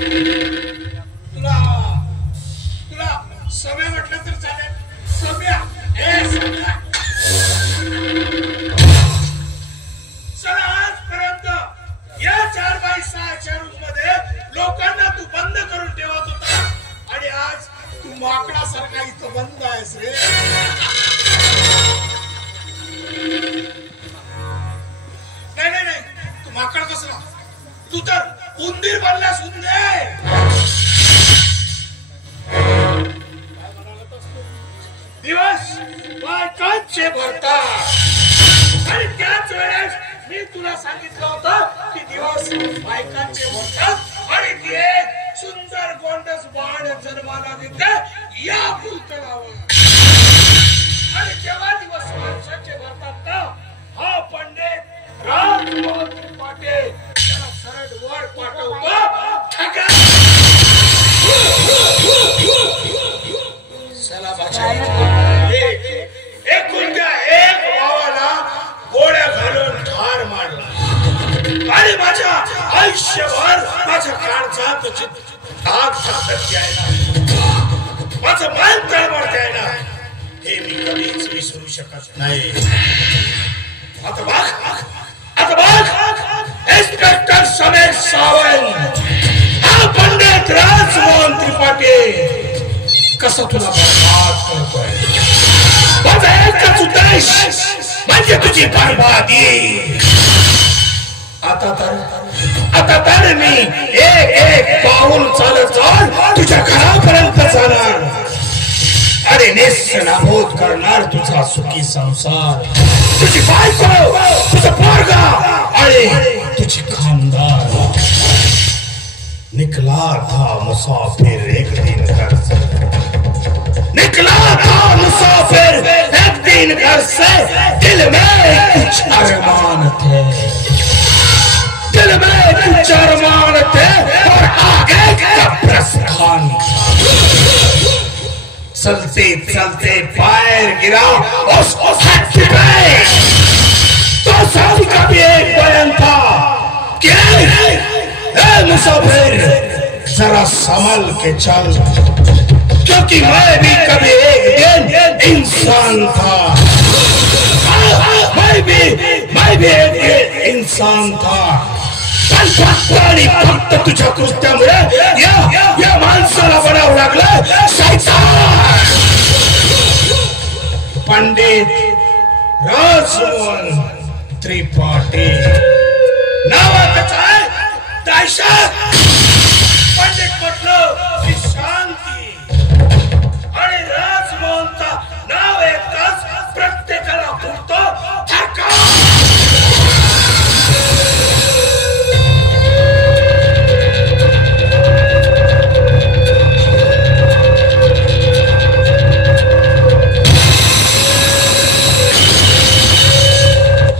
तुला तुला सम्या म्हटलं तर चालेल. सम्या सम्या चला आजपर्यंत या 4x6च्या रूम मध्ये लोकांना तू बंद करून ठेवत होता आणि आज तू माकडासारखा इथं बंद आहेस रे. नाही नाही नाही तू माकड कसला, तू तर उंदीर बनलास. उंदीर दिवस बायकांचे भरतात आणि त्याच वेळेस मी तुला सांगितलं होतं की दिवस बायकांचे भरतात आणि ती एक सुंदर गोंडस बाळ जन्माला देते या भूतलावर. आणि जेव्हा दिवस माणसाचे भरतात ना, हा पंडित राजमोहन त्रिपाठी त्याला सरळ वर पाठवतो. एकुलत्या एक भावाला गोळ्या घालून ठार मारला आणि माझ्या आयुष्यभर माझ्या काळजात धाक टाकत यायला, माझं मान तळमळ द्यायला, हे मी कधीच विसरू शकत नाही. आता बघ इन्स्पेक्टर समीर सावंत हा पंडित राजमोहन त्रिपाठी कसं तुला बर्बाद करतोय. माझा एकच उद्देश म्हणजे तुझी बर्बादी. आता तर मी एक पाऊल चालत जाऊन तुझ्या घरापर्यंत जाणार आणि नेस्तनाबूत करणार तुझा सुखी संसार, तुझी बायको, तुझा पोरगा आणि तुझी खानदार. निकला था मुसाफिर एक दिन घर से, निकला था मुसाफिर एक दिन घर से, दिल में कुछ अरमान थे, दिल में कुछ अरमान थे और आगे का प्रस्थान. चलते चलते पैर गिरा उसको सच्ची पे तो साथी का भी एक बयान था कि मुसाफिर जरा संभल के चल, क्योंकि मैं भी कभी एक दिन इंसान था. मैं भी एक दिन इंसान था. फक्त तुझ्या कृत्यामुळे या माणसाला बनावं लागलं शैतान. पंडित राजमोहन त्रिपाठी नाव त्याचं आहे दहशत.